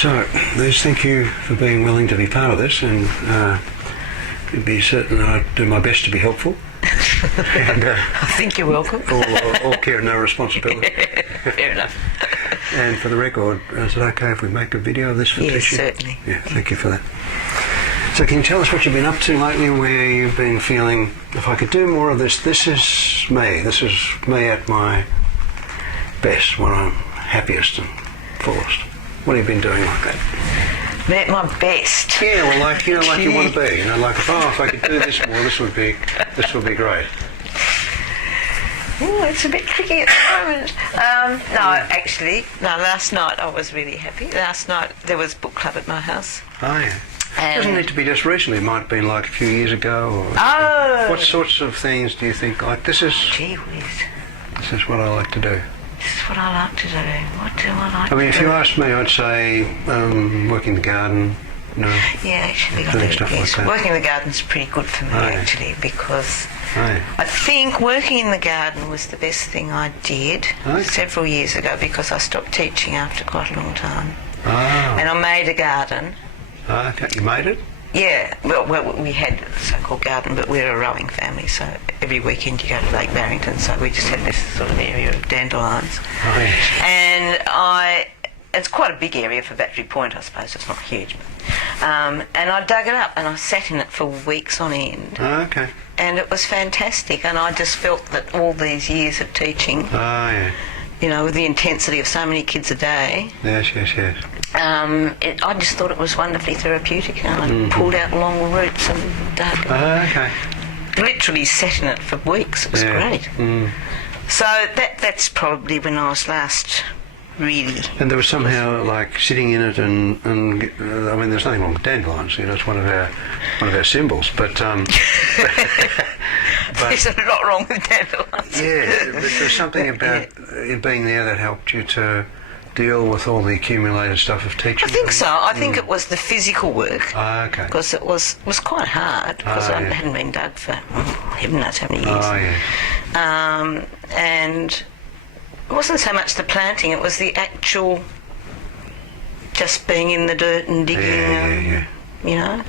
So, Liz, thank you for being willing to be part of this, and be certain I'll do my best to be helpful. And, I think you're welcome. all care and no responsibility. Fair enough. And for the record, is it okay if we make a video of this for Yes, teaching? certainly. Yeah, thank you for that. So can you tell us what you've been up to lately, where you've been feeling, if I could do more of this is me at my best, when I'm happiest and fullest. What have you been doing like that? At my best. Yeah, well, like you want to be, like if I could do this more, this would be great. Oh, it's a bit tricky at the moment. Last night I was really happy. Last night there was book club at my house. Oh yeah. It doesn't need to be just recently. It might have been like a few years ago. Or what sorts of things do you think, like, this is what I like to do? This is what I like to do. What do I like to do? I mean, if you asked me, I'd say working the garden. No. Yeah, actually, I do. Stuff Yes. like that. Working in the garden's pretty good for me, actually, because I think working in the garden was the best thing I did several years ago, because I stopped teaching after quite a long time. Oh. And I made a garden. Okay, you made it? Yeah, well, we had a so-called garden, but we're a rowing family, so every weekend you go to Lake Barrington, so we just had this sort of area of dandelions. Oh, yes. And it's quite a big area for Battery Point, I suppose, it's not huge. And I dug it up and I sat in it for weeks on end. Oh, okay. And it was fantastic, and I just felt that all these years of teaching, with the intensity of so many kids a day, Yes. I just thought it was wonderfully therapeutic, and I pulled out long roots and dug. Okay. Literally sat in it for weeks. It was great. So that's probably when I was last really. And there was somehow like sitting in it, and I mean, there's nothing wrong with dandelions. It's one of our symbols, but. There's a lot wrong with dandelions. Yeah, but there's something about it being there that helped you to deal with all the accumulated stuff of teaching. I think so. I think it was the physical work. Okay. Because it was quite hard, because I hadn't been dug for heaven knows how many years. Oh, yeah. And it wasn't so much the planting, it was the actual just being in the dirt and digging.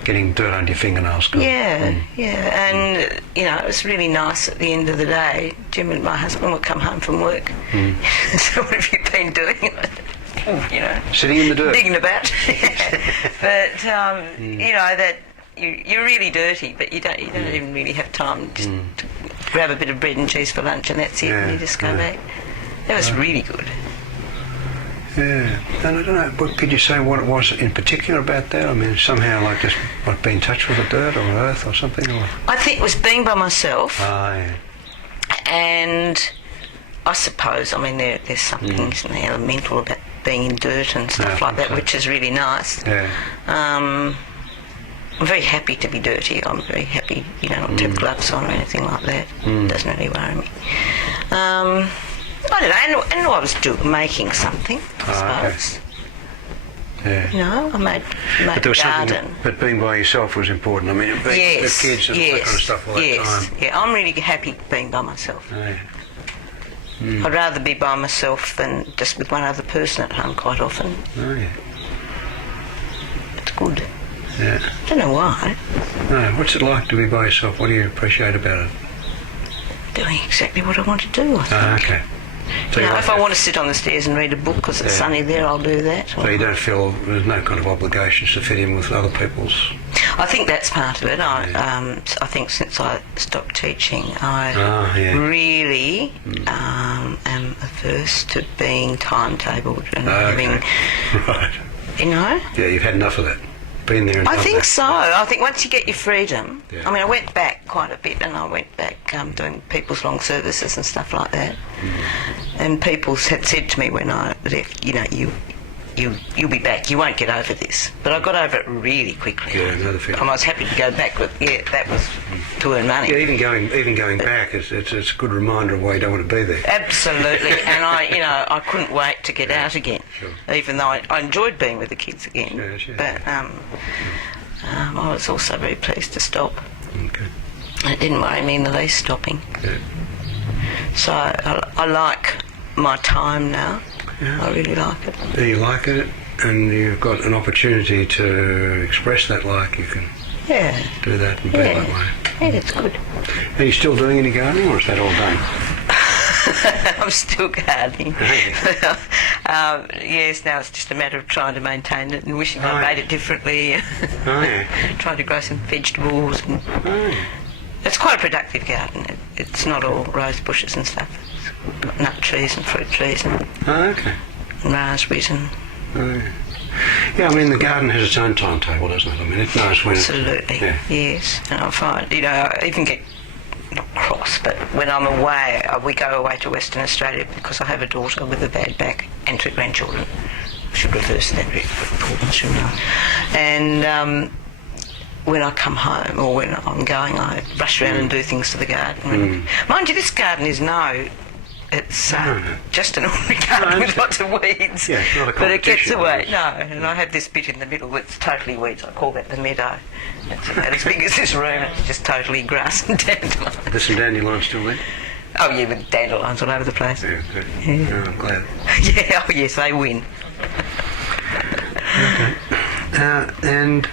Getting dirt under your fingernails. And it was really nice at the end of the day. Jim and my husband would come home from work. So what have you been doing? Sitting in the dirt. Digging about. But, that you're really dirty, but you don't even really have time just to grab a bit of bread and cheese for lunch, and that's it, and you just go back. That was really good. Yeah, and I don't know, but could you say what it was in particular about that? I mean, somehow like just being in touch with the dirt or earth or something? Or? I think it was being by myself. Yeah. And I suppose, I mean, there's something elemental about being in dirt and stuff like that, which is really nice. Yeah. I'm very happy to be dirty. I'm very happy, not to have gloves on or anything like that. Doesn't really worry me. I don't know, I know I was making something, I suppose. Okay. Yeah. I made but there was a garden. But being by yourself was important. I mean, being with kids and all that kind of stuff all that time. Yeah, I'm really happy being by myself. Oh, yeah. I'd rather be by myself than just with one other person at home quite often. Oh, yeah. It's good. Yeah. I don't know why. No, what's it like to be by yourself? What do you appreciate about it? Doing exactly what I want to do, I think. Okay. So if I want to sit on the stairs and read a book because it's sunny there, I'll do that. So you don't feel there's no kind of obligations to fit in with other people's... I think that's part of it. I think since I stopped teaching, I really am averse to being timetabled and having... Right. Yeah, you've had enough of that. Been there and I think that. so. I think once you get your freedom... I mean, I went back quite a bit, and I went back doing people's long services and stuff like that. And people had said to me when I left, you'll be back, you won't get over this. But I got over it really quickly. Yeah, another thing. I was happy to go back with, that was to earn money. Yeah, even going back, it's a good reminder of why you don't want to be there. Absolutely, and I couldn't wait to get out again, Sure. even though I enjoyed being with the kids again. Sure. But I was also very pleased to stop. Okay. It didn't worry me in the least stopping. Yeah. So I like my time now. Yeah. I really like it. Do you like it? and you've got an opportunity to express that like, you can do that and be that way. Yeah, it's good. Are you still doing any gardening, or is that all done? I'm still gardening. Yes, now it's just a matter of trying to maintain it and wishing I made it differently. Trying to grow some vegetables. And it's quite a productive garden. It's not all rose bushes and stuff. It's got nut trees and fruit trees and raspberries and... Yeah, I mean, the garden has its own timetable, doesn't it? I mean, it knows when Absolutely, yes. And I find, I even get, not cross, but when I'm away, we go away to Western Australia because I have a daughter with a bad back and 2 grandchildren. I should reverse that, important, shouldn't I? And when I come home or when I'm going, I rush around and do things to the garden. Mind you, this garden is it's just an ordinary garden with lots of weeds. Yeah, it's not a competition. But it gets away. No, and I have this bit in the middle that's totally weeds. I call that the meadow. It's about as big as this room. It's just totally grass and dandelions. There's some dandelions still there? Oh, yeah, with dandelions all over the place. Yeah, good. Yeah, I'm glad. Yeah, oh, yes, they win. Okay. And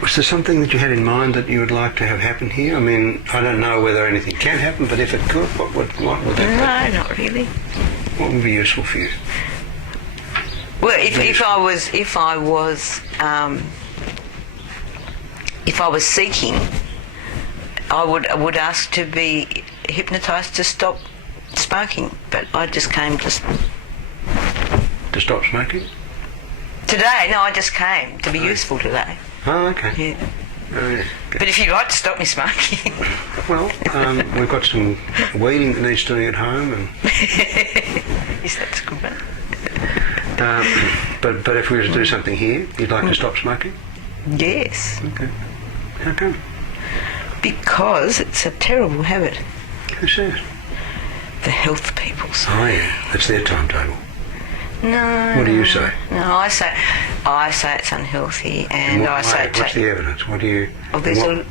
was there something that you had in mind that you would like to have happen here? I mean, I don't know whether anything can happen, but if it could, what would that be? No, not really. What would be useful for you? Well, if I was seeking, I would ask to be hypnotised to stop smoking, but I just came to stop smoking? Today, no, I just came to be useful today. Oh, okay. Yeah. Oh, yeah. But if you'd like to stop me smoking... Well, we've got some weeding that needs doing at home. And yes, that's a good one. But if we were to do something here, you'd like to stop smoking? Yes. Okay. How come? Because it's a terrible habit. Who says? The health people say. Oh, yeah. That's their timetable. No. What do you say? No, I say it's unhealthy, and I say... What's the evidence? What do you... Oh, there's in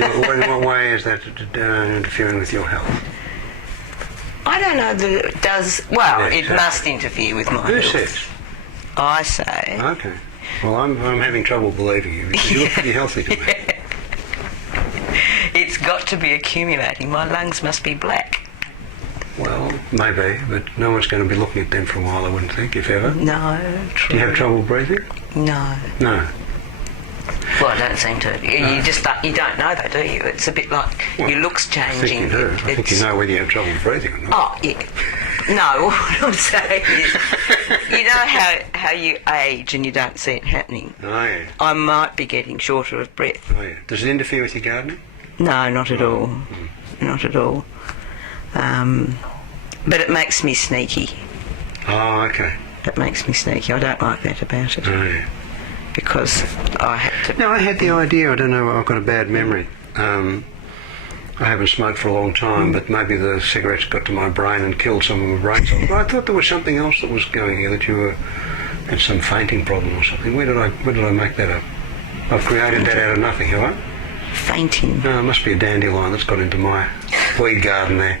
what way is that interfering with your health? I don't know that it does... Well, it must interfere with my health. Who says? I say. Okay. Well, I'm having trouble believing you because you look pretty healthy to me. It's got to be accumulating. My lungs must be black. Well, maybe, but no one's going to be looking at them for a while, I wouldn't think, if ever. No, true. Do you have trouble breathing? No. No. Well, I don't seem to. You don't know though, do you? It's a bit like your looks changing. I think you do. I think you know whether you have trouble breathing or not. Oh, yeah. No, what I'm saying is, you know how you age and you don't see it happening? Oh, yeah. I might be getting shorter of breath. Oh, yeah. Does it interfere with your gardening? No, not at all. Not at all. But it makes me sneaky. Oh, okay. It makes me sneaky. I don't like that about it. Oh, yeah. Because I had to... No, I had the idea, I don't know, I've got a bad memory. I haven't smoked for a long time, but maybe the cigarettes got to my brain and killed some of my brain cells. But I thought there was something else that was going here, that you had some fainting problem or something. Where did I make that up? I've created that out of nothing, have I? Fainting. No, it must be a dandelion that's got into my weed garden there.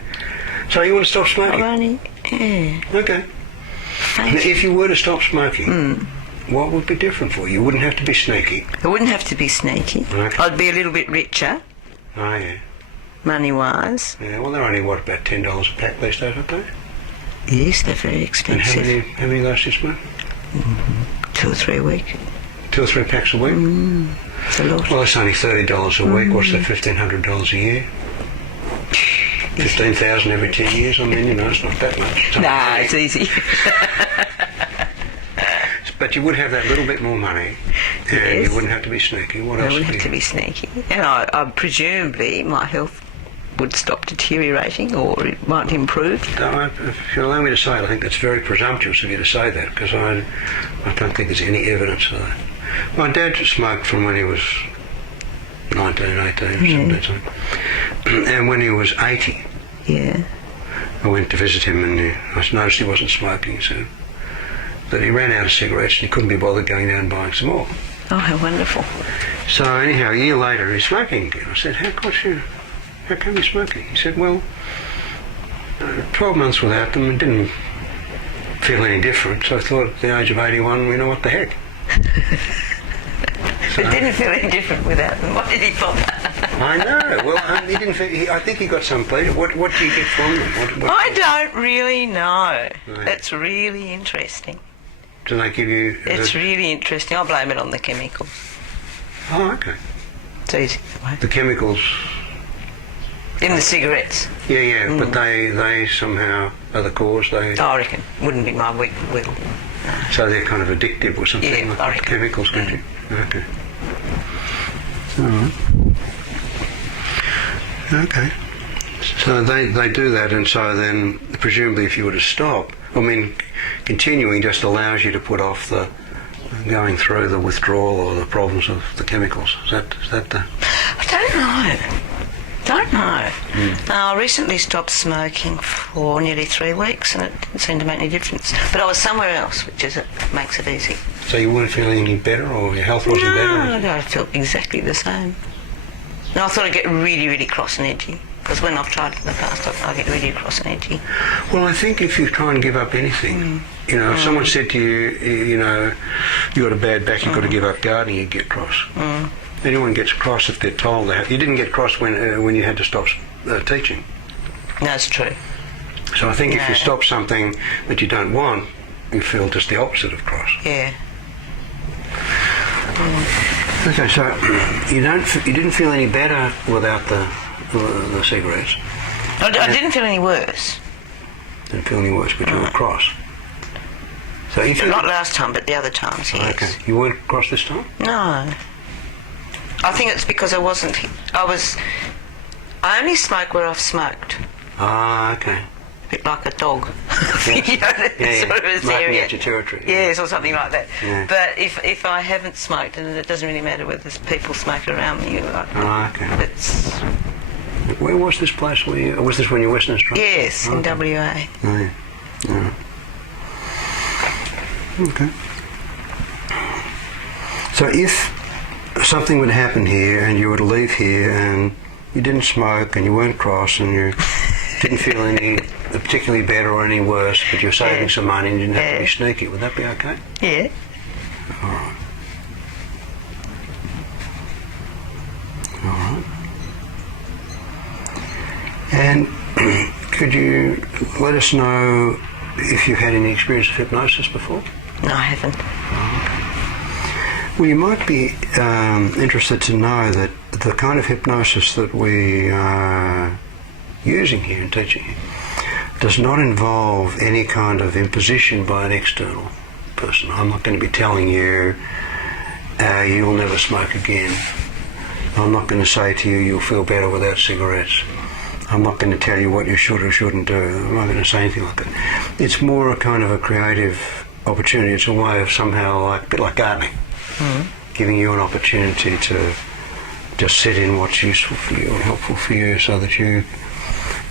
So you want to stop smoking? Yeah. Okay. Now, if you were to stop smoking, what would be different for you? You wouldn't have to be sneaky. I wouldn't have to be sneaky. Okay. I'd be a little bit richer. Oh, yeah. Money-wise. Yeah, well, they're only, about $10 a pack these days, aren't they? Yes, they're very expensive. And how many of those do you smoke? 2 or 3 a week. 2 or 3 packs a week? It's a lot. Well, that's only $30 a week. What's that, $1,500 a year? 15,000 every 10 years. I mean, it's not that much. Nah, it's easy. But you would have that little bit more money, and you wouldn't have to be sneaky. What else? I wouldn't have to be sneaky. And I presumably my health would stop deteriorating, or it might improve. No, if you allow me to say it, I think that's very presumptuous of you to say that, because I don't think there's any evidence of that. My dad smoked from when he was 19, 18, 17, something. And when he was 80, I went to visit him, and I noticed he wasn't smoking, so that he ran out of cigarettes and he couldn't be bothered going down and buying some more. Oh, how wonderful. So anyhow, a year later he's smoking again. I said, how come you're smoking? He said, well, 12 months without them, it didn't feel any different. So I thought at the age of 81, you know, what the heck. It didn't feel any different without them. Why did he bother? I know. Well, he didn't. I think he got some pleasure. What do you get from them? I don't really know. Right. That's really interesting. Do they give you? It's really interesting. I blame it on the chemicals. Oh, okay. It's easy. The chemicals. In the cigarettes. Yeah, but they somehow are the cause. I reckon. Wouldn't be my weak will. So they're kind of addictive or something. Yeah, like I reckon. Chemicals, could you? Okay. All right. Okay. So they do that, and so then presumably if you were to stop, I mean, continuing just allows you to put off the going through the withdrawal or the problems of the chemicals. Is that the? I don't know. I recently stopped smoking for nearly 3 weeks, and it didn't seem to make any difference. But I was somewhere else, which makes it easy. So you weren't feeling any better, or your health wasn't better? No, I felt exactly the same. No, I thought I'd get really, really cross and edgy. Because when I've tried it in the past, I get really cross and edgy. Well, I think if you try and give up anything, you know, if someone said to you, you know, you got a bad back, you've got to give up gardening, you get cross. Anyone gets cross if they're told that. You didn't get cross when you had to stop teaching. That's true. So I think if you stop something that you don't want, you feel just the opposite of cross. Yeah. Okay, so you didn't feel any better without the cigarettes. I didn't feel any worse. Didn't feel any worse, but you were cross. So if you Not last time, but the other times, yes. Okay, you weren't cross this time? No. I think it's because I only smoke where I've smoked. Ah, okay. A bit like a dog. Yes. You know, sort of a Marking out your territory. Yes, or something like that. Yeah. But if I haven't smoked, and it doesn't really matter whether there's people smoking around me, Okay. it's... Where was this place? Was this when you were Western Australia? Yes, in WA. Oh, yeah. Okay. So if something would happen here and you were to leave here and you didn't smoke and you weren't cross and you didn't feel any particularly better or any worse, but you're saving some money and you didn't have to be sneaky, would that be okay? Yeah. All right. All right. And could you let us know if you've had any experience of hypnosis before? No, I haven't. Well, you might be interested to know that the kind of hypnosis that we are using here and teaching here does not involve any kind of imposition by an external person. I'm not going to be telling you you'll never smoke again. I'm not going to say to you you'll feel better without cigarettes. I'm not going to tell you what you should or shouldn't do. I'm not going to say anything like that. It's more a kind of a creative opportunity. It's a way of somehow, a bit like gardening, giving you an opportunity to just sit in what's useful for you and helpful for you, so that you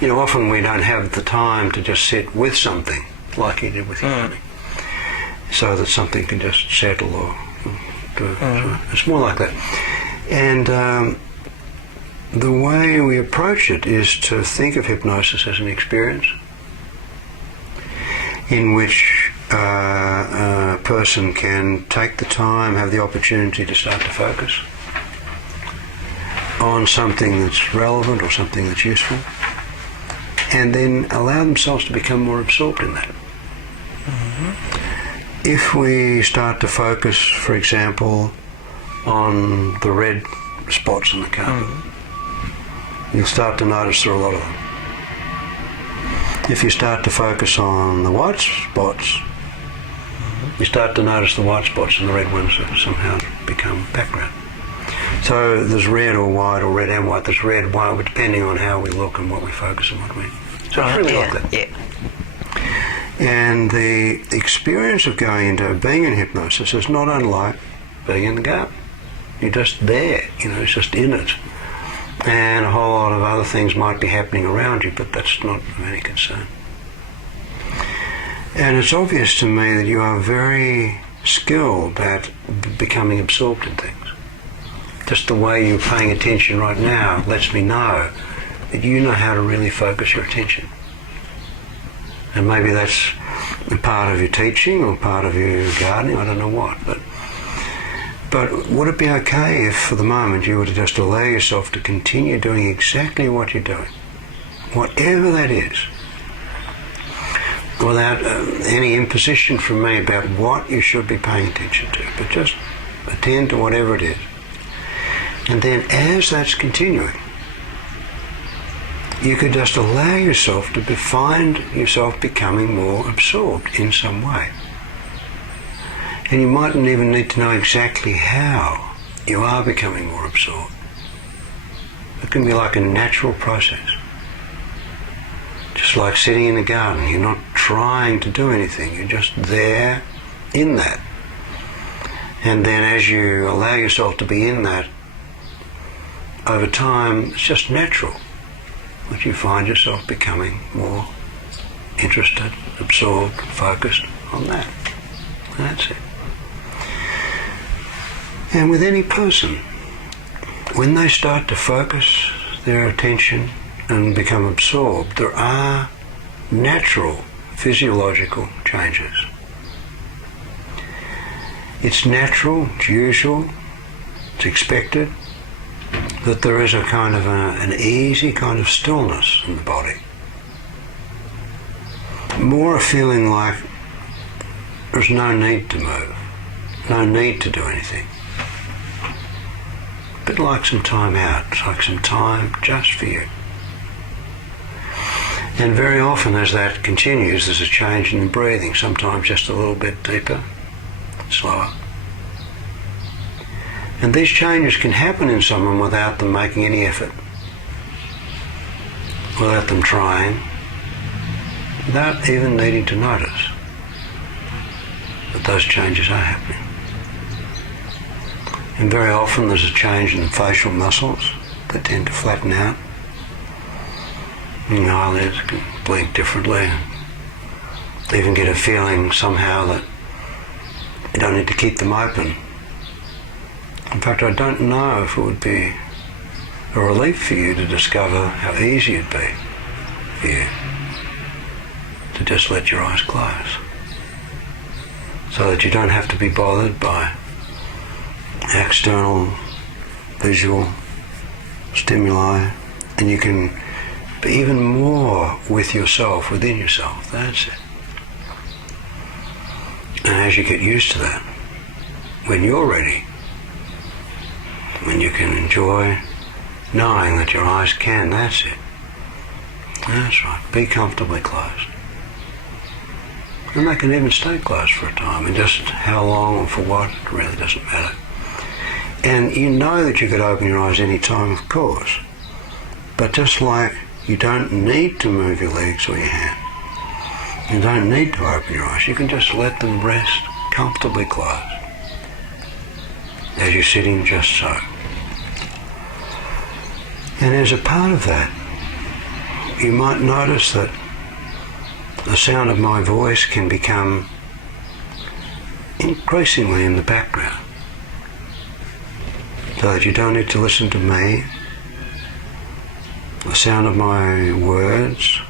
know, often we don't have the time to just sit with something like you did with your gardening, so that something can just settle or do. So it's more like that. And the way we approach it is to think of hypnosis as an experience in which a person can take the time, have the opportunity to start to focus on something that's relevant or something that's useful, and then allow themselves to become more absorbed in that. If we start to focus, for example, on the red spots on the carpet, you'll start to notice there are a lot of them. If you start to focus on the white spots, you start to notice the white spots, and the red ones have somehow become background. So there's red or white, or red and white. There's red, white, depending on how we look and what we focus on, what we... So it's really like that. Yeah. And the experience of going into being in hypnosis is not unlike being in the garden. You're just there, you know, it's just in it. And a whole lot of other things might be happening around you, but that's not of any concern. And it's obvious to me that you are very skilled at becoming absorbed in things. Just the way you're paying attention right now lets me know that you know how to really focus your attention. And maybe that's part of your teaching or part of your gardening, I don't know what, but would it be okay if for the moment you were to just allow yourself to continue doing exactly what you're doing, whatever that is, without any imposition from me about what you should be paying attention to, but just attend to whatever it is. And then as that's continuing, you could just allow yourself to find yourself becoming more absorbed in some way. And you mightn't even need to know exactly how you are becoming more absorbed. It can be like a natural process. Just like sitting in a garden, you're not trying to do anything, you're just there in that. And then as you allow yourself to be in that, over time, it's just natural that you find yourself becoming more interested, absorbed, focused on that. That's it. And with any person, when they start to focus their attention and become absorbed, there are natural physiological changes. It's natural, it's usual, it's expected that there is a kind of an easy kind of stillness in the body. More a feeling like there's no need to move, no need to do anything. A bit like some time out, it's like some time just for you. And very often as that continues, there's a change in the breathing, sometimes just a little bit deeper, slower. And these changes can happen in someone without them making any effort, without them trying, without even needing to notice that those changes are happening. And very often there's a change in the facial muscles that tend to flatten out. And the eyelids can blink differently. They even get a feeling somehow that you don't need to keep them open. In fact, I don't know if it would be a relief for you to discover how easy it'd be for you to just let your eyes close, so that you don't have to be bothered by external visual stimuli, and you can be even more with yourself, within yourself. That's it. And as you get used to that, when you're ready, when you can enjoy knowing that your eyes can, that's it. That's right. Be comfortably closed. And they can even stay closed for a time, and just how long or for what, it really doesn't matter. And you know that you could open your eyes any time, of course. But just like you don't need to move your legs or your hand, you don't need to open your eyes. You can just let them rest comfortably closed as you're sitting just so. And as a part of that, you might notice that the sound of my voice can become increasingly in the background, so that you don't need to listen to me. The sound of my words,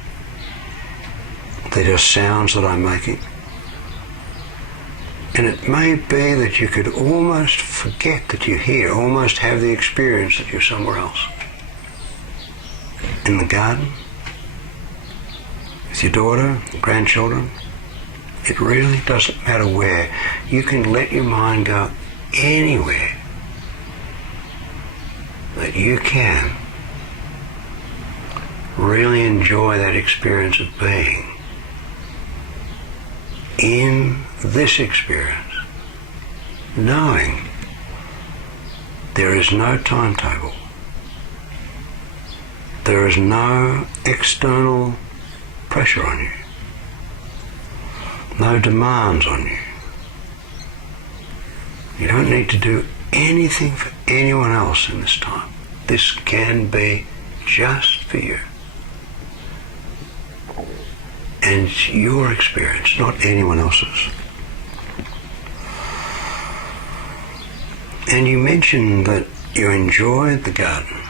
they're just sounds that I'm making. And it may be that you could almost forget that you're here, almost have the experience that you're somewhere else. In the garden, with your daughter, grandchildren. It really doesn't matter where. You can let your mind go anywhere that you can really enjoy that experience of being in this experience, knowing there is no timetable, there is no external pressure on you, no demands on you. You don't need to do anything for anyone else in this time. This can be just for you. And it's your experience, not anyone else's. And you mentioned that you enjoyed the garden.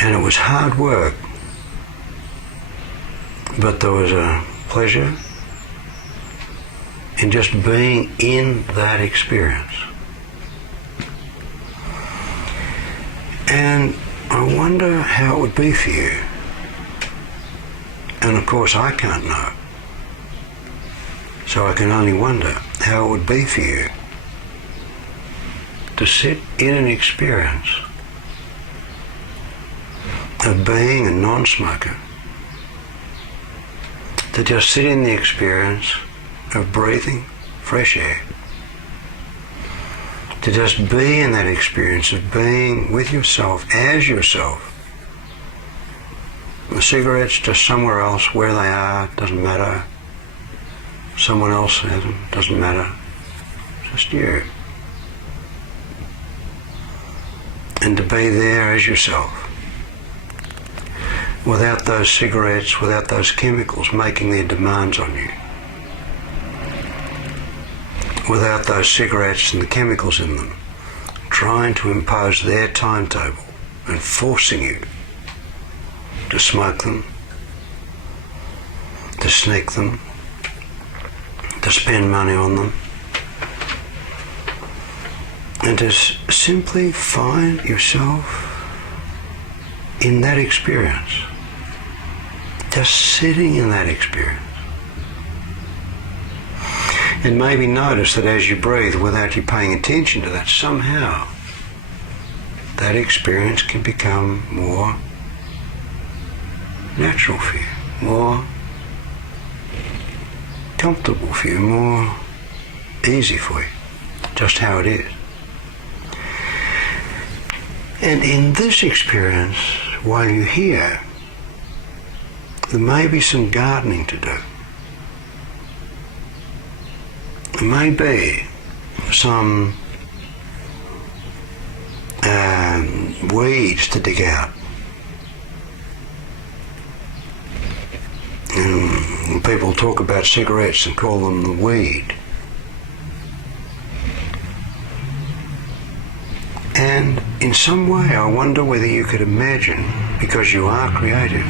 And it was hard work. But there was a pleasure in just being in that experience. And I wonder how it would be for you. And of course I can't know. So I can only wonder how it would be for you to sit in an experience of being a non-smoker, to just sit in the experience of breathing fresh air, to just be in that experience of being with yourself as yourself. The cigarettes just somewhere else, where they are, doesn't matter. Someone else has them, doesn't matter. Just you. And to be there as yourself, without those cigarettes, without those chemicals making their demands on you, without those cigarettes and the chemicals in them trying to impose their timetable and forcing you to smoke them, to sneak them, to spend money on them, and to simply find yourself in that experience, just sitting in that experience. And maybe notice that as you breathe, without you paying attention to that, somehow that experience can become more natural for you, more comfortable for you, more easy for you, just how it is. And in this experience, while you're here, there may be some gardening to do. There may be some weeds to dig out. And people talk about cigarettes and call them the weed. And in some way, I wonder whether you could imagine, because you are creative,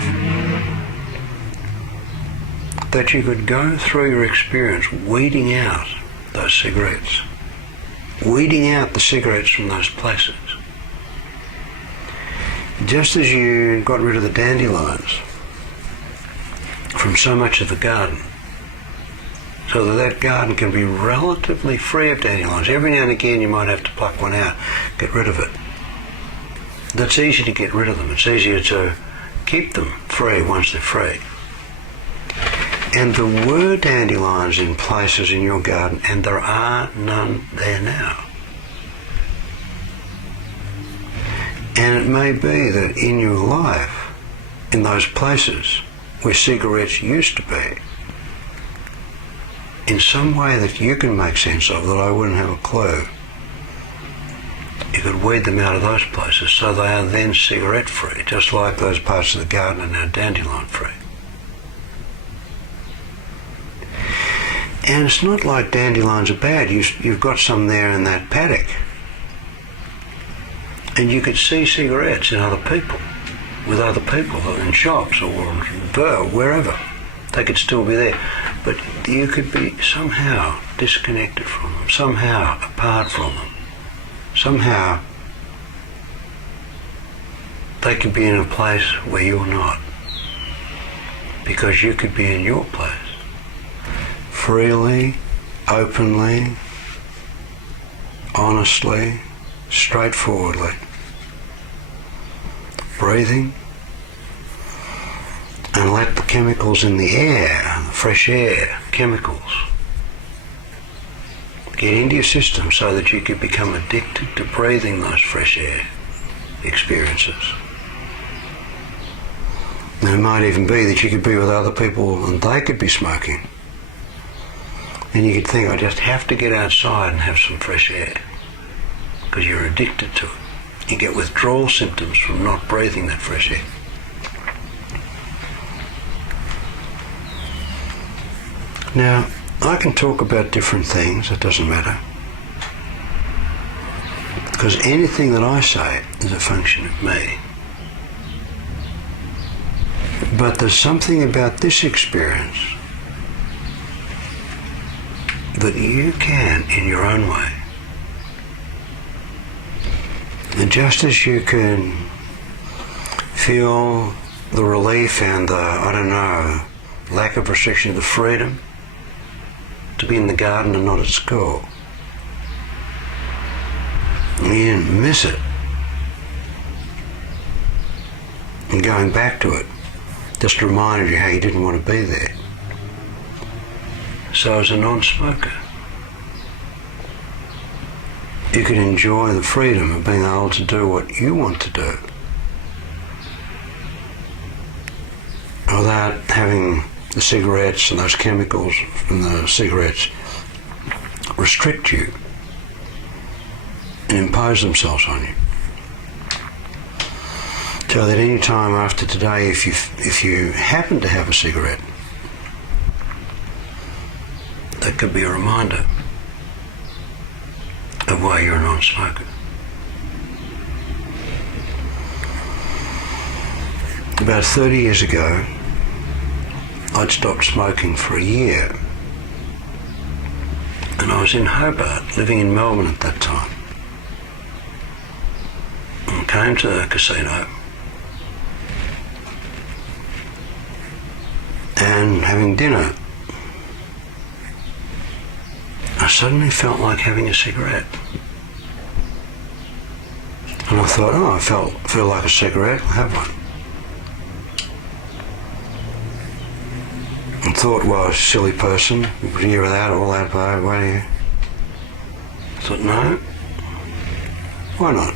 that you could go through your experience weeding out those cigarettes, weeding out the cigarettes from those places. Just as you got rid of the dandelions from so much of the garden, so that that garden can be relatively free of dandelions. Every now and again you might have to pluck one out, get rid of it. That's easy to get rid of them. It's easier to keep them free once they're free. And there were dandelions in places in your garden, and there are none there now. And it may be that in your life, in those places where cigarettes used to be, in some way that you can make sense of that I wouldn't have a clue, you could weed them out of those places so they are then cigarette free, just like those parts of the garden are now dandelion free. And it's not like dandelions are bad. You've got some there in that paddock. And you could see cigarettes in other people, with other people in shops or wherever. They could still be there. But you could be somehow disconnected from them, somehow apart from them. Somehow they could be in a place where you're not. Because you could be in your place. Freely, openly, honestly, straightforwardly. Breathing. And let the chemicals in the air, the fresh air, chemicals, get into your system so that you could become addicted to breathing those fresh air experiences. And it might even be that you could be with other people and they could be smoking. And you could think, I just have to get outside and have some fresh air, because you're addicted to it. You get withdrawal symptoms from not breathing that fresh air. Now, I can talk about different things, it doesn't matter. Because anything that I say is a function of me. But there's something about this experience that you can in your own way. And just as you can feel the relief and the, I don't know, lack of restriction, the freedom to be in the garden and not at school. And you didn't miss it. And going back to it just reminded you how you didn't want to be there. So as a non-smoker, you could enjoy the freedom of being able to do what you want to do without having the cigarettes and those chemicals from the cigarettes restrict you and impose themselves on you. So that any time after today, if you happen to have a cigarette, that could be a reminder of why you're a non-smoker. About 30 years ago, I'd stopped smoking for a year, and I was in Hobart, living in Melbourne at that time. I came to the casino and having dinner, I suddenly felt like having a cigarette. And I thought, oh, I feel like a cigarette, I'll have one. And thought, well, a silly person, a year without it, all that, why do you? I thought, no, why not?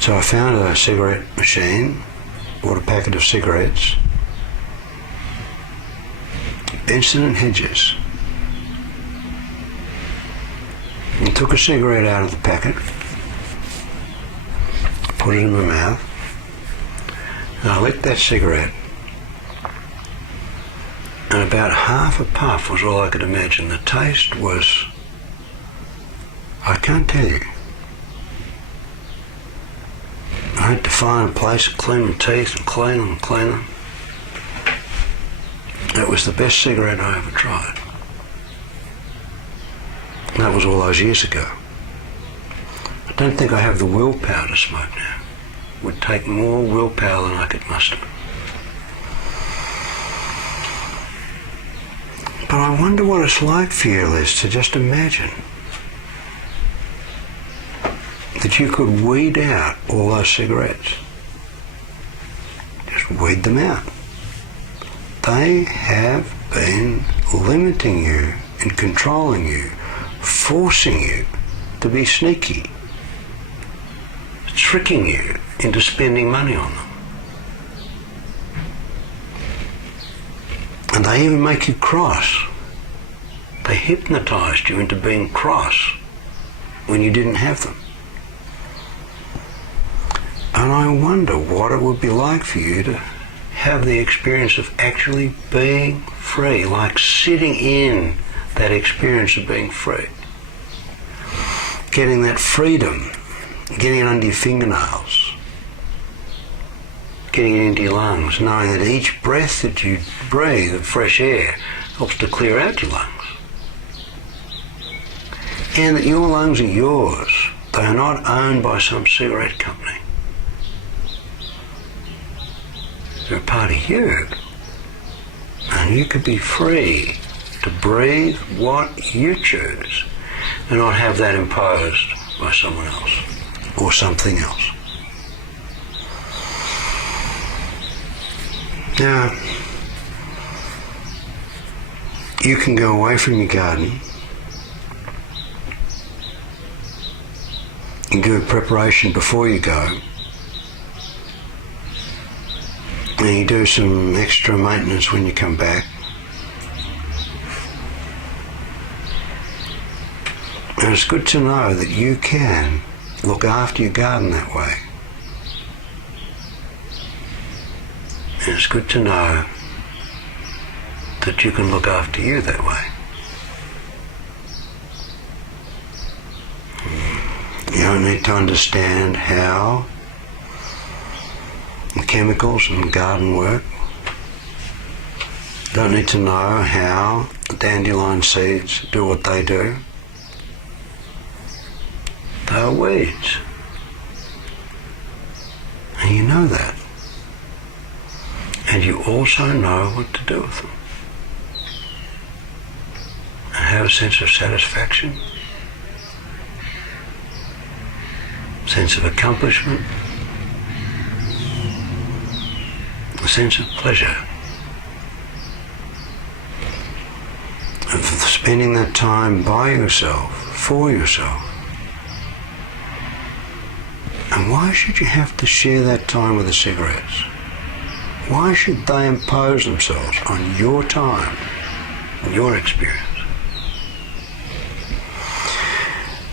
So I found a cigarette machine, bought a packet of cigarettes, Benson and Hedges, and took a cigarette out of the packet, put it in my mouth, and I lit that cigarette, and about half a puff was all I could imagine. The taste was, I can't tell you. I had to find a place to clean my teeth and clean them. It was the best cigarette I ever tried. And that was all those years ago. I don't think I have the willpower to smoke now. It would take more willpower than I could muster. But I wonder what it's like for you, Liz, to just imagine that you could weed out all those cigarettes. Just weed them out. They have been limiting you and controlling you, forcing you to be sneaky, tricking you into spending money on them. And they even make you cross. They hypnotized you into being cross when you didn't have them. And I wonder what it would be like for you to have the experience of actually being free, like sitting in that experience of being free. Getting that freedom, getting it under your fingernails, getting it into your lungs, knowing that each breath that you breathe of fresh air helps to clear out your lungs. And that your lungs are yours. They are not owned by some cigarette company. They're a part of you. And you could be free to breathe what you choose and not have that imposed by someone else or something else. Now, you can go away from your garden and do a preparation before you go, and you do some extra maintenance when you come back. And it's good to know that you can look after your garden that way. And it's good to know that you can look after you that way. You don't need to understand how chemicals and garden work. Don't need to know how the dandelion seeds do what they do. They are weeds. And you know that. And you also know what to do with them. And have a sense of satisfaction, sense of accomplishment, a sense of pleasure of spending that time by yourself, for yourself. And why should you have to share that time with the cigarettes? Why should they impose themselves on your time and your experience?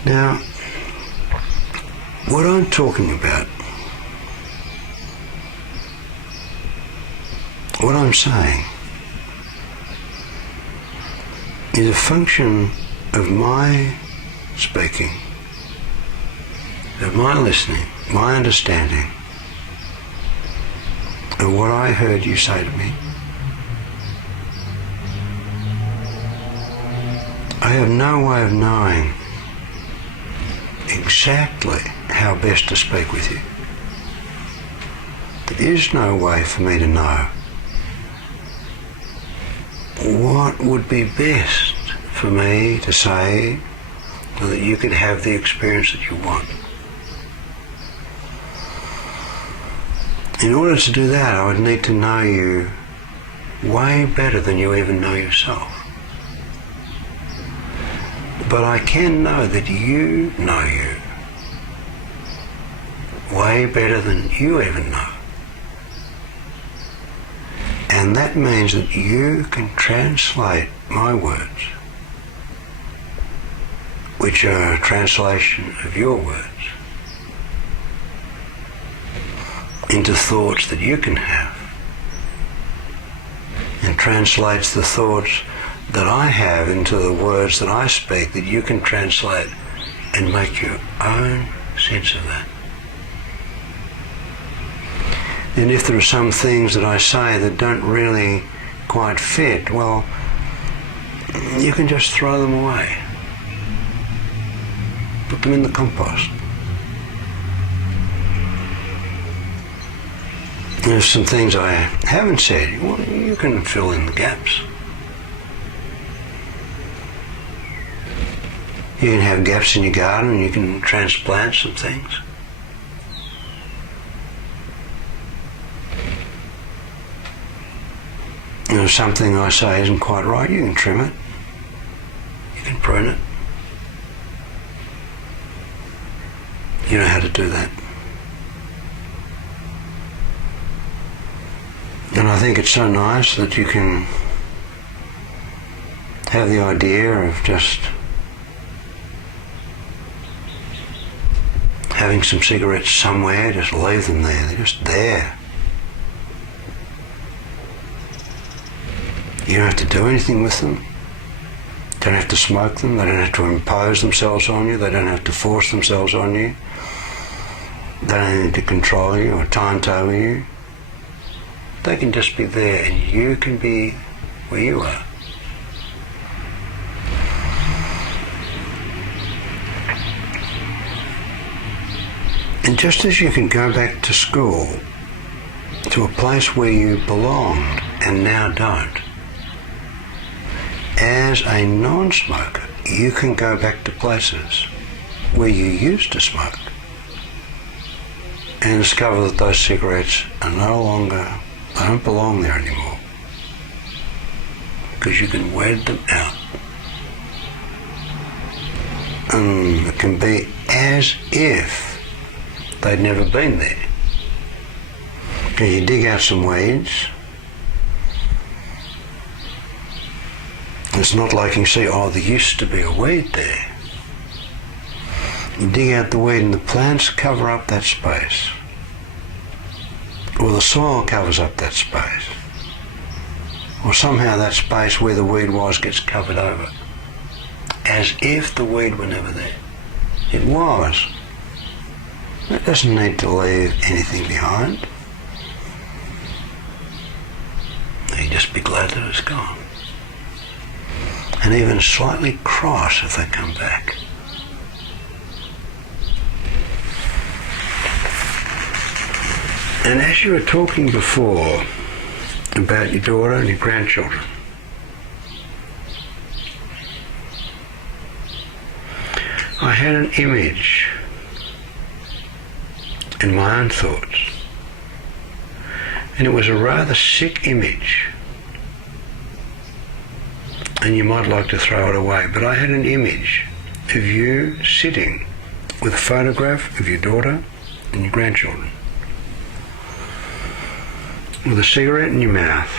Now, what I'm talking about, what I'm saying, is a function of my speaking, of my listening, my understanding of what I heard you say to me. I have no way of knowing exactly how best to speak with you. There is no way for me to know what would be best for me to say so that you could have the experience that you want. In order to do that, I would need to know you way better than you even know yourself. But I can know that you know you way better than you even know. And that means that you can translate my words, which are a translation of your words, into thoughts that you can have, and translates the thoughts that I have into the words that I speak, that you can translate and make your own sense of that. And if there are some things that I say that don't really quite fit, well, you can just throw them away. Put them in the compost. There's some things I haven't said. Well, you can fill in the gaps. You can have gaps in your garden and you can transplant some things. And if something I say isn't quite right, you can trim it. You can prune it. You know how to do that. And I think it's so nice that you can have the idea of just having some cigarettes somewhere, just leave them there. They're just there. You don't have to do anything with them. You don't have to smoke them. They don't have to impose themselves on you. They don't have to force themselves on you. They don't need to control you or timetable you. They can just be there and you can be where you are. And just as you can go back to school, to a place where you belonged and now don't, as a non-smoker, you can go back to places where you used to smoke and discover that those cigarettes are no longer, they don't belong there anymore, because you can wed them out. And it can be as if they'd never been there. Okay, you dig out some weeds. It's not like you see, oh, there used to be a weed there. You dig out the weed and the plants cover up that space. Or the soil covers up that space. Or somehow that space where the weed was gets covered over. As if the weed were never there. It was. It doesn't need to leave anything behind. glad that it's gone. And even slightly cross if they come back. And as you were talking before about your daughter and your grandchildren, I had an image in my own thoughts, and it was a rather sick image, and you might like to throw it away, but I had an image of you sitting with a photograph of your daughter and your grandchildren, with a cigarette in your mouth,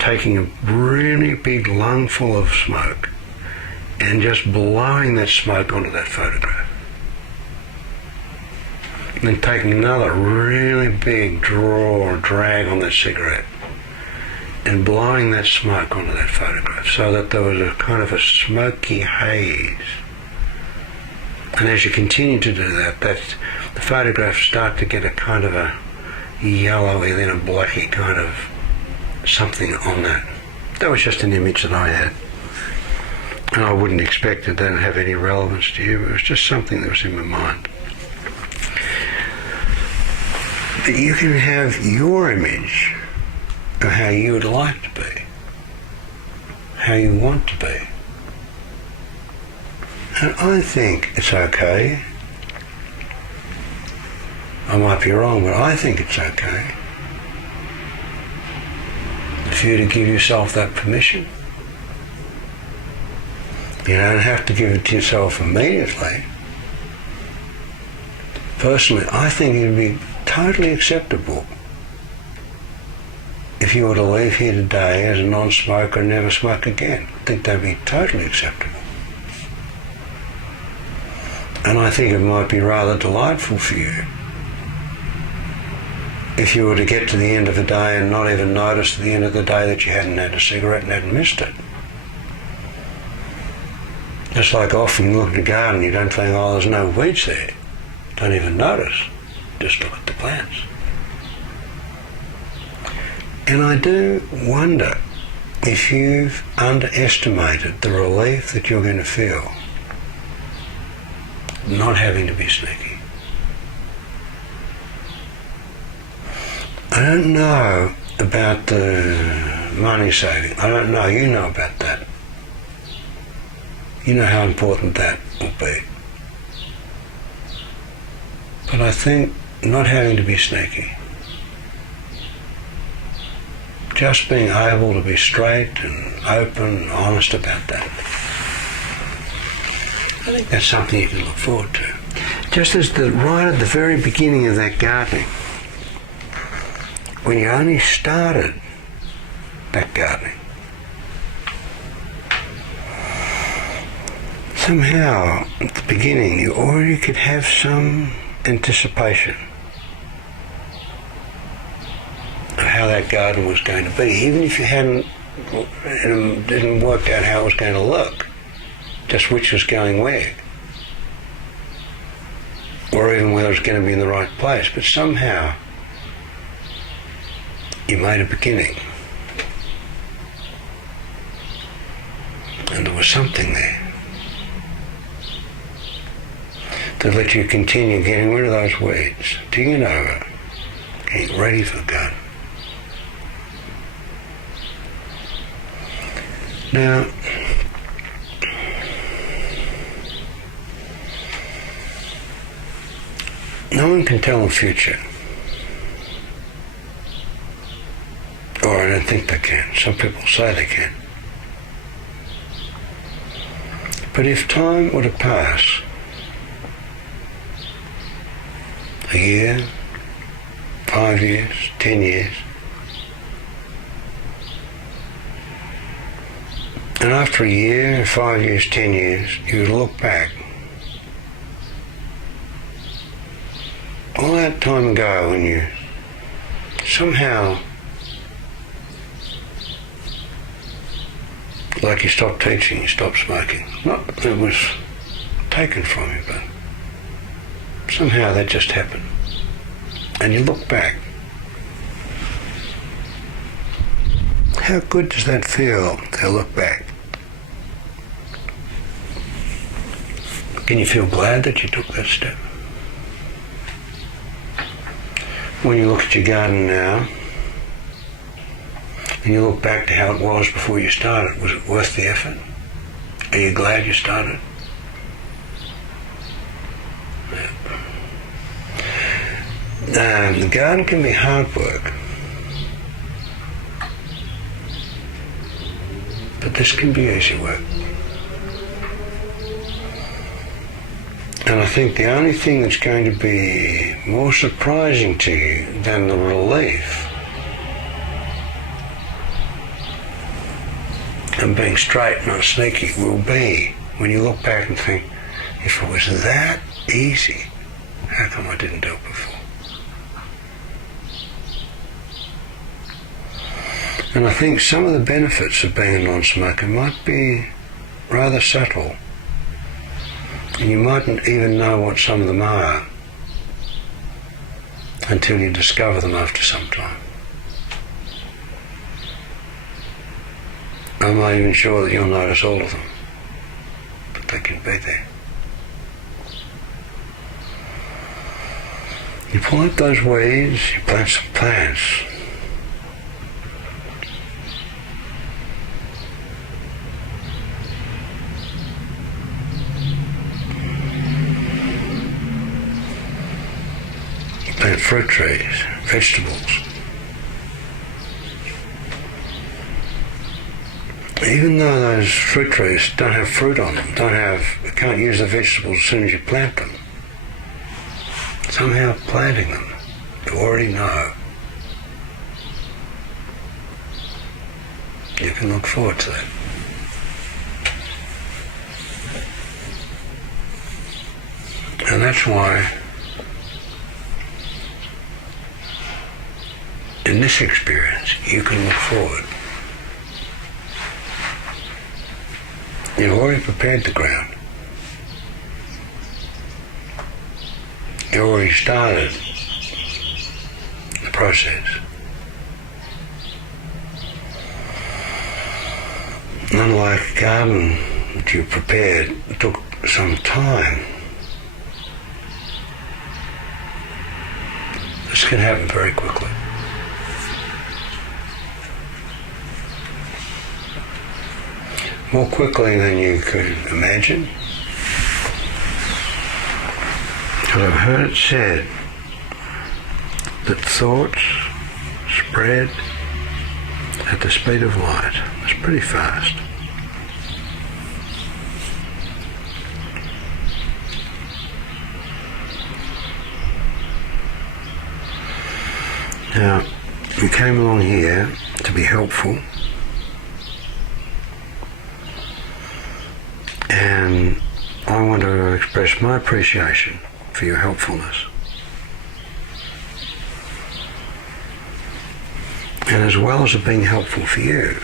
taking a really big lungful of smoke and just blowing that smoke onto that photograph. And then taking another really big draw or drag on that cigarette and blowing that smoke onto that photograph so that there was a kind of a smoky haze. And as you continue to do that, the photographs start to get a kind of a yellowy, then a blacky kind of something on that. That was just an image that I had. And I wouldn't expect it to have any relevance to you. It was just something that was in my mind. But you can have your image of how you would like to be, how you want to be. And I think it's okay. I might be wrong, but I think it's okay for you to give yourself that permission. You don't have to give it to yourself immediately. Personally, I think it would be totally acceptable if you were to leave here today as a non-smoker and never smoke again. I think that would be totally acceptable. And I think it might be rather delightful for you if you were to get to the end of the day and not even notice at the end of the day that you hadn't had a cigarette and hadn't missed it. Just like often you look at the garden, you don't think, oh, there's no weeds there. Don't even notice. Just look at the plants. And I do wonder if you've underestimated the relief that you're going to feel not having to be sneaky. I don't know about the money saving. I don't know. You know about that. You know how important that will be. But I think not having to be sneaky, just being able to be straight and open and honest about that, I think that's something you can look forward to. Just as right at the very beginning of that gardening, when you only started that gardening, somehow at the beginning you already could have some anticipation of how that garden was going to be, even if you didn't work out how it was going to look, just which was going where, or even whether it was going to be in the right place. But somehow you made a beginning, and there was something there to let you continue getting rid of those weeds, digging over, getting ready for the garden. Now, no one can tell the future. Or I don't think they can. Some people say they can. But if time were to pass, a year, 5 years, 10 years, and after a year, 5 years, 10 years, you would look back. All that time ago when you somehow, like you stopped teaching, you stopped smoking. Not that it was taken from you, but somehow that just happened. And you look back. How good does that feel to look back? Can you feel glad that you took that step? When you look at your garden now, and you look back to how it was before you started, was it worth the effort? Are you glad you started? Yeah. The garden can be hard work, but this can be easy work. And I think the only thing that's going to be more surprising to you than the relief and being straight, not sneaky, will be when you look back and think, if it was that easy, how come I didn't do it before? And I think some of the benefits of being a non-smoker might be rather subtle. And you mightn't even know what some of them are until you discover them after some time. I'm not even sure that you'll notice all of them, but they can be there. You pull out those weeds, you plant some plants. Plant fruit trees, vegetables. Even though those fruit trees don't have fruit on them, can't use the vegetables as soon as you plant them, somehow planting them, you already know you can look forward to that. And that's why in this experience, you can look forward. You've already prepared the ground. You already started the process. And unlike a garden that you prepared, it took some time. This can happen very quickly. More quickly than you could imagine. Because I've heard it said that thoughts spread at the speed of light. It's pretty fast. Now, we came along here to be helpful. And I want to express my appreciation for your helpfulness. And as well as it being helpful for you,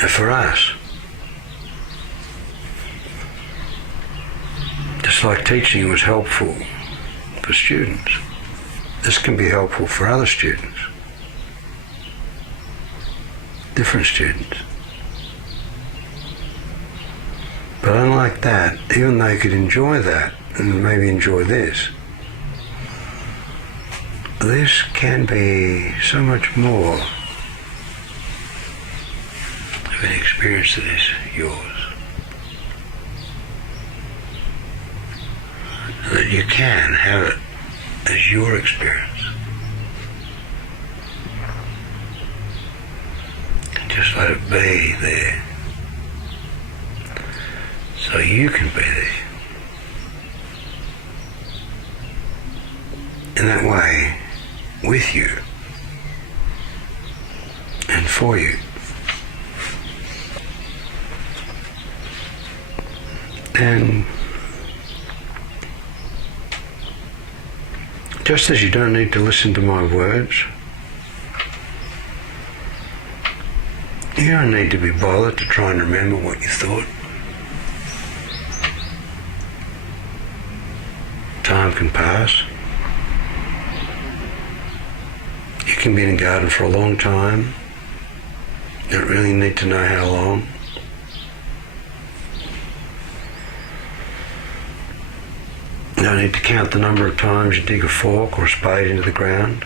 and for us, just like teaching was helpful for students, this can be helpful for other students, different students. But unlike that, even though you could enjoy that and maybe enjoy this can be so much more of an experience that is yours. That you can have it as your experience. And just let it be there. So you can be there. In that way, with you and for you. And just as you don't need to listen to my words, you don't need to be bothered to try and remember what you thought. Time can pass. You can be in a garden for a long time don't really need to know how long. You don't need to count the number of times you dig a fork or a spade into the ground.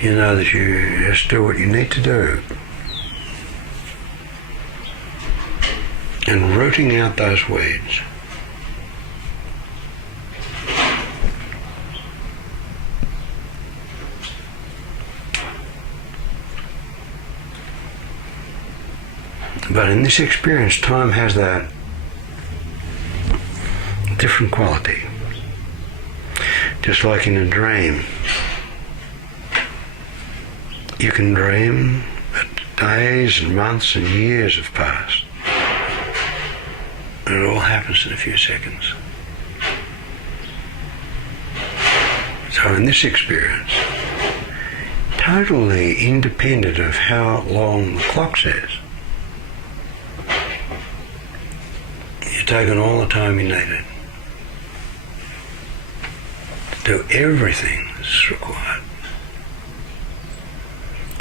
You know that you just do what you need to do. And rooting out those weeds. But in this experience, time has that different quality. Just like in a dream. You can dream that days and months and years have passed. And it all happens in a few seconds. So in this experience, totally independent of how long the clock says, you've taken all the time you needed to do everything that's required.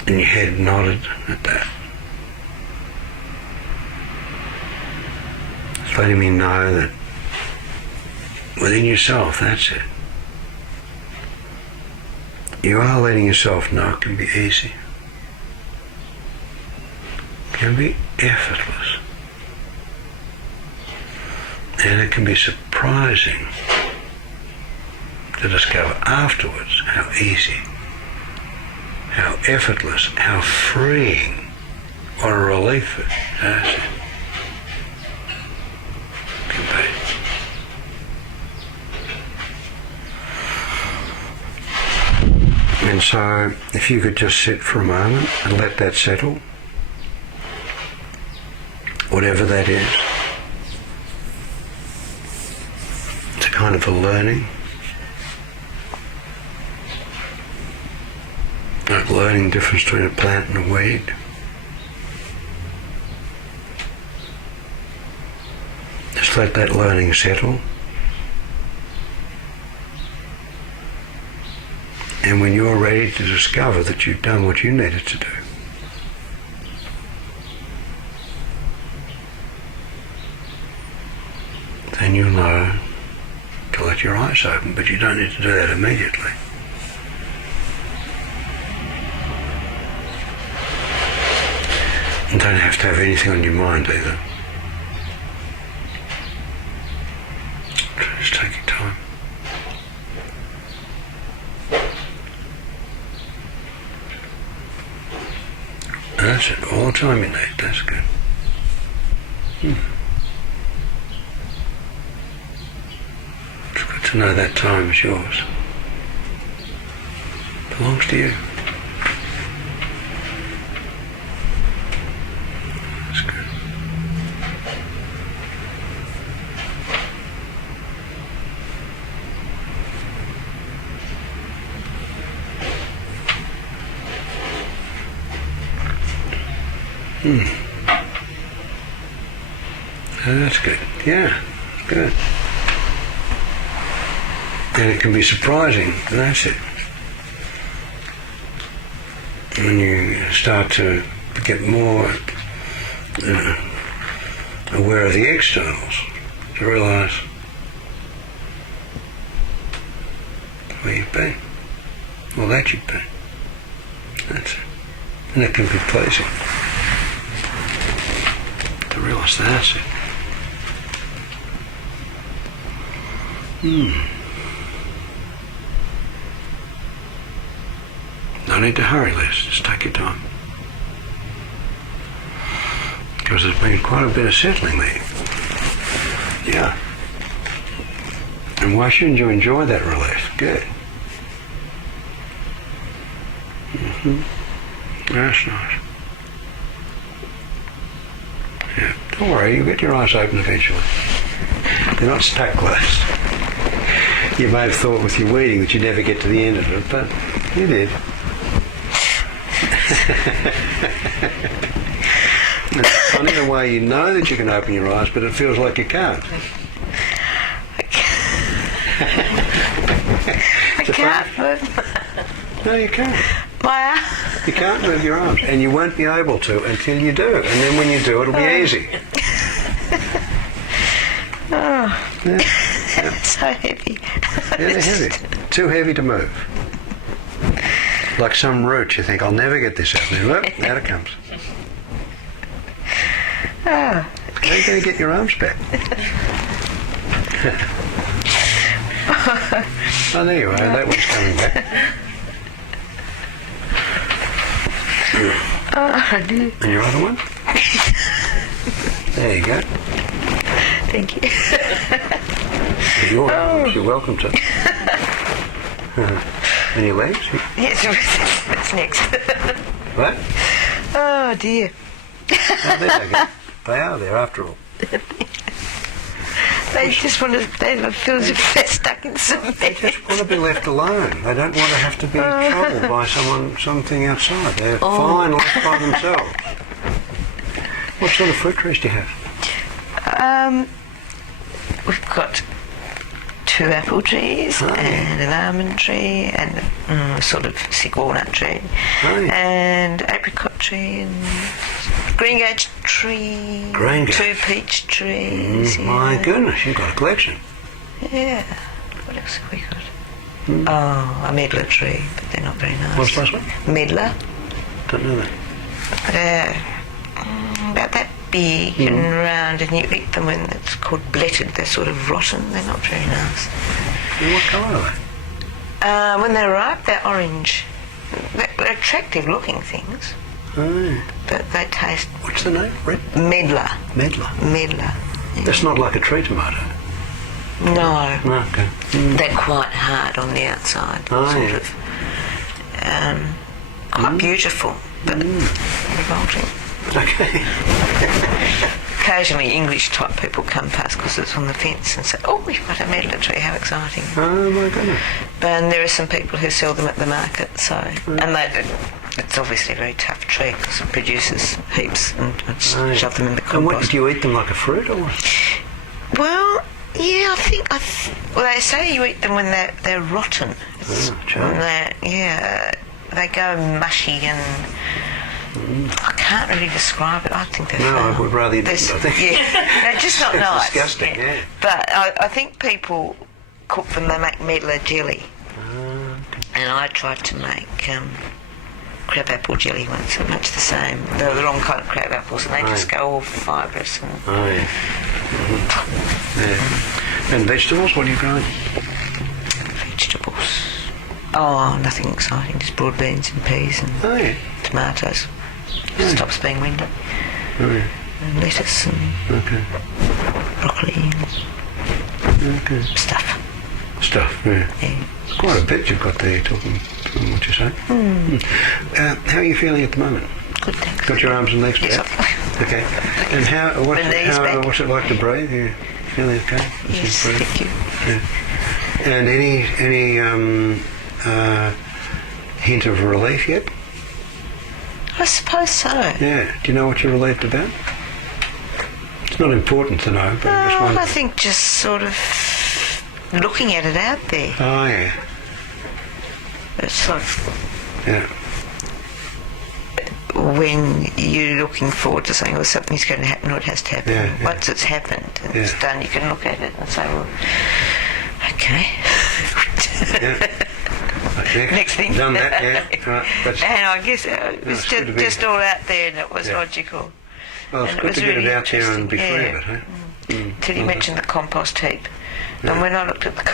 And your head nodded at that. It's letting me know that within yourself, that's it. You are letting yourself know it can be easy. It can be effortless. And it can be surprising to discover afterwards how easy, how effortless, how freeing, what a relief it can be. And so, if you could just sit for a moment and let that settle, whatever that is, it's a kind of a learning. Like learning the difference between a plant and a weed. Just let that learning settle. And when you're ready to discover that you've done what you needed to do, then you'll know to let your eyes open, but you don't need to do that immediately. You don't have to have anything on your mind either. Just take your time. That's it, all the time you need, that's good. It's good to know that time is yours. It belongs to you. That's good. That's good. Yeah, good. And it can be surprising, that's it. When you start to get more aware of the externals, to realise where you've been, or that you've been. That's it. And it can be pleasing to realise that's it. No need to hurry, Liz. Just take your time. Because there's been quite a bit of settling there. Yeah. And why shouldn't you enjoy that relief? Good. That's nice. Yeah. Don't worry, you'll get your eyes open eventually. They're not stuck closed. You may have thought with your weeding that you'd never get to the end of it, but you did. It's funny the way you know that you can open your eyes, but it feels like you can't. I can't. No, you can't. My You can't move your arms, and you won't be able to until you do. And then when you do, it'll be easy. Oh, Yeah. it's so heavy. Yeah, they're heavy. Too heavy to move. Like some root, you think, I'll never get this out. And then, look, out it comes. Oh. How are you going to get your arms back? Oh, there you are. That one's coming back. Oh, dear. And your other one? There you go. Thank you. Your arms, you're welcome to. And your legs? Yes, that's next. What? Oh, dear. Oh, there they go. They are there after all. They just want to, they feel as if they're stuck in cement. They just want to be left alone. They don't want to have to be troubled by something outside. They're fine left by themselves. What sort of fruit trees do you have? We've got 2 apple trees and an almond tree and a sort of sick walnut tree and apricot tree and greengage tree, 2 peach trees. My goodness, you've got a collection. Yeah. What else have we got? Oh, a medlar tree, but they're not very nice. What's the last one? Medlar. Don't know that. About that big and round, and you eat them when it's called bletted. They're sort of rotten. They're not very nice. And what colour are they? When they're ripe, they're orange. They're attractive looking things, Oh. but they taste What's the name? Red? medlar. Medlar. Medlar. That's not like a tree tomato. No, No, okay. they're quite hard on the outside. Oh, sort yeah. of. Quite beautiful, but revolting. Okay. Occasionally English type people come past because it's on the fence and say, oh, we've got a medlar tree, how exciting. Oh, my goodness. And there are some people who sell them at the market, so, and it's obviously a very tough tree because it produces heaps and shove them in the And what, compost. do you eat them like a fruit or what? Well, yeah, well, they say you eat them when they're rotten. True. And they go mushy and I can't really describe it. I think they're No, foul. I would rather you didn't, I think. Yeah, they're just not It's nice. disgusting, yeah. But I think people cook them, they make medlar jelly. And I tried to make crabapple jelly once, much the same. They're the wrong kind of crab apples and they just go all fibrous. And Oh, yeah. Yeah. And vegetables, what are you growing? vegetables. Oh, nothing exciting, just broad beans and peas and Oh, yeah. tomatoes. Stops being windy. Oh, yeah. And lettuce and Okay. broccoli and stuff. Stuff, yeah. Yeah. Quite a bit you've got there, talking from what you say. How are you feeling at the moment? Good, thanks. Got your arms and legs Yes, back? Okay. And My knees back. what's it like to breathe? You feeling okay? Yes, Breathe? thank you. Yeah. And any hint of relief yet? I suppose so. Yeah. Do you know what you're relieved about? It's not important to know, but I just I wonder. think just sort of looking at it out there. Oh, yeah. It's like Yeah. when you're looking forward to saying, well, something's going to happen or it has to happen. Yeah, yeah. Once it's happened and it's Yeah. done, you can look at it and say, well, okay. Yeah. Next thing. Done that, yeah. Right. That's, And I guess it was it's good to be- just all out there and it was Yeah. logical. well, it's and it good was to get really it out there and be free interesting, of it, huh? Till you mentioned the compost heap. And when I looked at the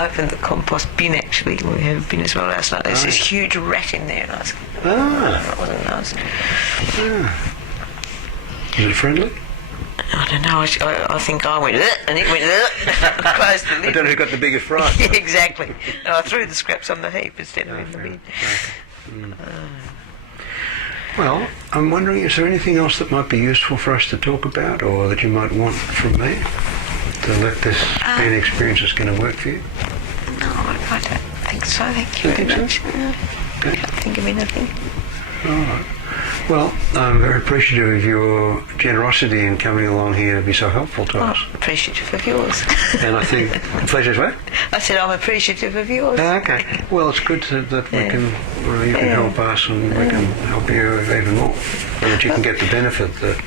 opened the compost bin actually, we have a bin as well last night, there's this huge rat in there and I was Ah. that wasn't nice. Is it friendly? I don't know, I think I went and it went closed the I lid. don't know who got the biggest fright. Yeah, exactly. And I threw the scraps on the heap instead of in the bin. Well, I'm wondering, is there anything else that might be useful for us to talk about or that you might want from me to let this be an experience that's going to work for you? No, I don't think so, thank you Don't very think so? much. No, Okay. can't think of anything. All right. Well, I'm very appreciative of your generosity in coming along here to be so helpful to us. Appreciative of yours. And I think pleasure's what? I said I'm appreciative of yours. Okay. Well, it's good that we can, you can help us and we can help you even more, and that you can get the benefit that.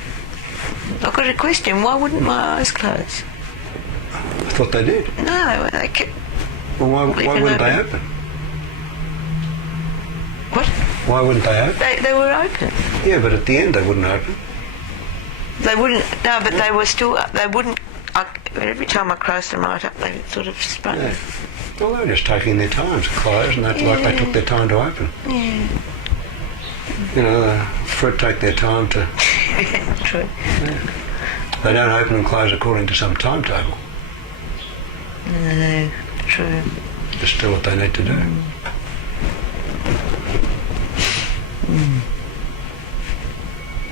I've got a question. Why wouldn't my eyes close? I thought they did. No, they kept. Well, why wouldn't they open? What? Why wouldn't they open? They were open. Yeah, but at the end they wouldn't open. They wouldn't. No, but they were still. They wouldn't. Every time I closed them right up, they sort of sprung. Yeah. Well, they were just taking their time to close, and that's like they took their time to open. Yeah. You know, the fruit take their time to. True. Yeah. They don't open and close according to some timetable. No. True. Just do what they need to do.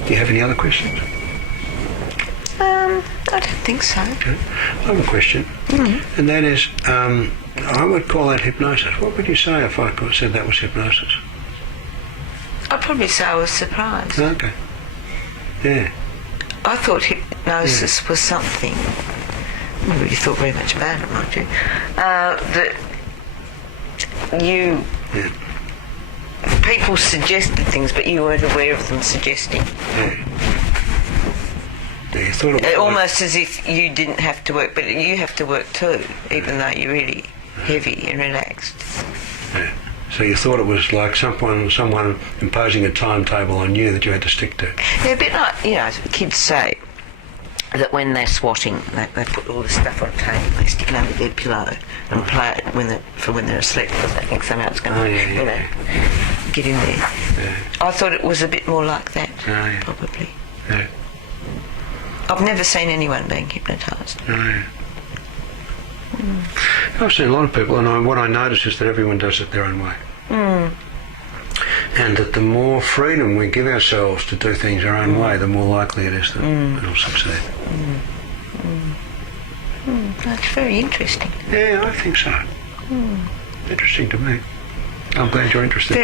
Do you have any other questions? I don't think so. Okay. I have a question, and that is, I would call that hypnosis. What would you say if I said that was hypnosis? I'd probably say I was surprised. Okay. Yeah. I thought hypnosis was something. I never really thought very much about it, mind you. That you. Yeah. People suggested things, but you weren't aware of them suggesting. Yeah. Yeah, you thought it was Almost as if you didn't have to work, but you have to work too, even though you're really heavy and relaxed. Yeah. So you thought it was like someone imposing a timetable on you that you had to stick to. Yeah, a bit like, kids say that when they're swatting, they put all the stuff on a table, they stick it under their pillow and play it when they're asleep because they think somehow it's going to get in there. Yeah. I thought it was a bit more like that, probably. Yeah. I've never seen anyone being hypnotised. Yeah. I've seen a lot of people, and what I notice is that everyone does it their own way. And that the more freedom we give ourselves to do things our own way, the more likely it is that it'll succeed. That's very interesting. Yeah, I think so. Interesting to me. I'm glad you're interested.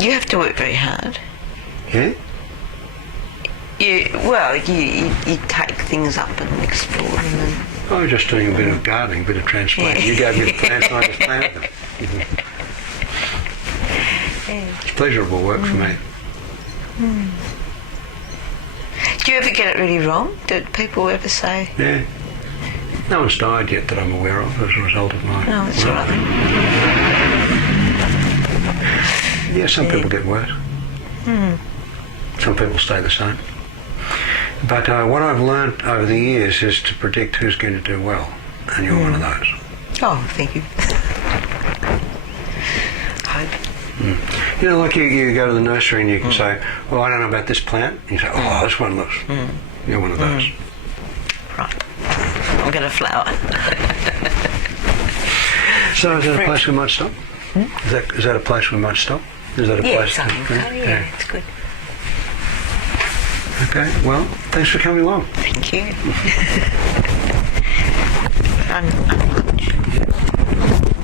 You have to work very hard. Yeah? You take things up and explore them. And I was just doing a bit of gardening, a bit of transplanting. You gave me the plants and I just planted them. It's pleasurable work for me. Do you ever get it really wrong? Did people ever say? Yeah. No one's died yet that I'm aware of as a result of my... No, that's all right then. Yeah, some people get worse. Some people stay the same. But what I've learnt over the years is to predict who's going to do well, and you're one of those. Oh, thank you. Hope. You know, like you go to the nursery and you can say, well, I don't know about this plant. And you say, oh, this one looks... You're one of those. Right. I'm going to flower. So is that a place we might stop? Is that a place we might stop? Is that a place? Yeah, it's good. Okay, well, thanks for coming along. Thank you.